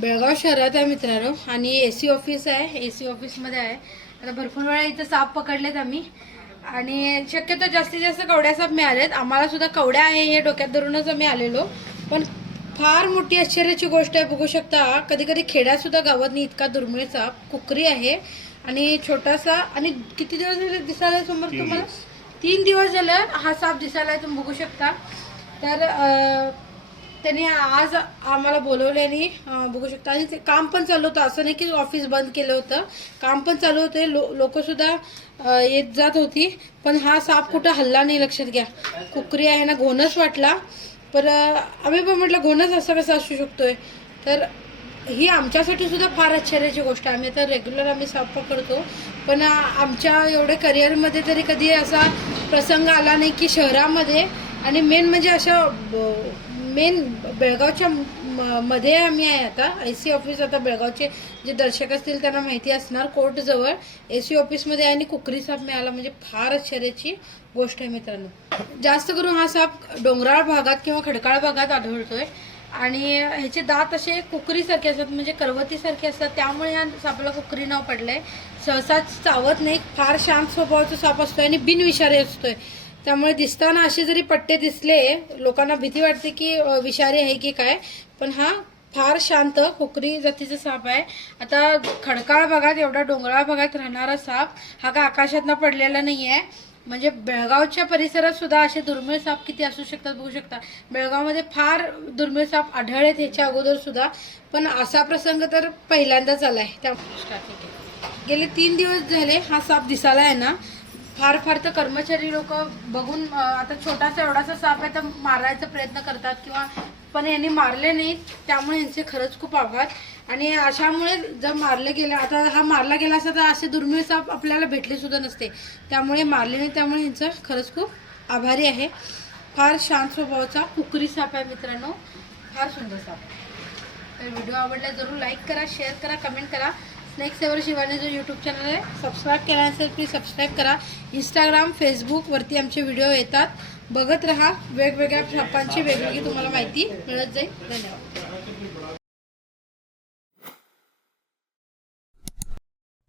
बेळगाव शहरात आहे मित्रांनो. आणि ए सी ऑफिस आहे. ए सी ऑफिसमध्ये आहे. आता भरपूर वेळा इथं साप पकडलेत आम्ही. आणि शक्यतो जास्तीत जास्त कवड्या साप मिळालेत. आम्हाला सुद्धा कवड्या आहे हे डोक्यात धरूनच आम्ही आलेलो. पण फार मोठी आश्चर्याची गोष्ट आहे. बघू शकता कधी कधी खेड्यात सुद्धा गावात नाही इतका दुर्मिळ साप कुकरी आहे. आणि छोटासा आणि किती दिवस झाले दिसायला समोर तुम्हाला? तीन दिवस झाले हा साप दिसायला तुम्ही बघू शकता. तर त्यांनी आज आम्हाला बोलवले आणि बघू शकता. आणि ते काम पण चालू होतं. असं नाही की ऑफिस बंद केलं होतं. काम पण चालू होते. लो लोकंसुद्धा येत जात होती. पण हा साप कुठं हल्ला नाही लक्षात घ्या. कुकरी आहे ना घोणच वाटला. पर आम्ही पण म्हटलं घोणच असं कसं असू शकतोय? तर ही आमच्यासाठी सुद्धा फार आश्चर्याची गोष्ट आहे. आम्ही तर रेग्युलर आम्ही साप पकडतो. पण आमच्या एवढ्या करिअरमध्ये तरी कधी असा प्रसंग आला नाही की शहरामध्ये. आणि मेन म्हणजे अशा मेन बेळगावच्या म- मध्ये आम्ही आहे आता. आय सी ऑफिस आता बेळगावचे जे दर्शक असतील त्यांना माहिती असणार कोर्टजवळ. ए सी ऑफिसमध्ये आहे आणि कुकरी साप मिळाला म्हणजे फार आश्चर्याची गोष्ट आहे मित्रांनो. जास्त करून हा साप डोंगराळ भागात किंवा खडकाळ भागात आढळतोय. आणि ह्याचे दात असे कुकरीसारखे असतात म्हणजे करवतीसारखे असतात. त्यामुळे ह्या सापाला कुकरी नाव पडलंय. सहसा चावत नाही फार शांत स्वभावाचा साप असतोय आणि बिनविषारी असतोय. त्यामुळे दिसताना असे जरी पट्टे दिसले लोकांना भीती वाटते की विषारी आहे की काय पण हा फार शांत खोकरी जातीचा साप आहे. आता खडकाळ भागात एवढा डोंगराळ भागात राहणारा साप हा का आकाशातनं पडलेला नाही आहे म्हणजे बेळगावच्या परिसरात सुद्धा असे दुर्मिळ साप किती असू शकतात बघू शकता. बेळगावमध्ये फार दुर्मिळ साप आढळलेत ह्याच्या अगोदर सुद्धा. पण असा प्रसंग तर पहिल्यांदाच आला आहे त्या गेले तीन दिवस झाले हा साप दिसायला आहे ना. फार फार तर कर्मचारी लोक बघून अं, आता छोटासा एवढासा साप आहे तर मारायचा प्रयत्न करतात किंवा पण यांनी मारले नाहीत त्यामुळे यांचे खरंच खूप आभार आणि अशामुळे जर मारले गेले आता हा मारला गेला असता तर असे दुर्मिळ साप आपल्याला भेटले सुद्धा नसते. त्यामुळे मारले नाही त्यामुळे यांचं खरंच खूप आभारी आहे. फार शांत स्वभावाचा कुकरी साप आहे मित्रांनो. फार सुंदर साप तर व्हिडिओ आवडला जरूर लाईक करा शेअर करा कमेंट करा. स्नेक सेवर शिवानी जो यूट्यूब चॅनल आहे. सबस्क्राईब केला नसेल प्लीज सबस्क्राईब करा. इंस्टाग्राम फेसबुकवरती आमचे व्हिडिओ येतात. बघत राहा. वेगवेगळ्या सापांची वेगवेगळी तुम्हाला माहिती मिळत जाईल. धन्यवाद.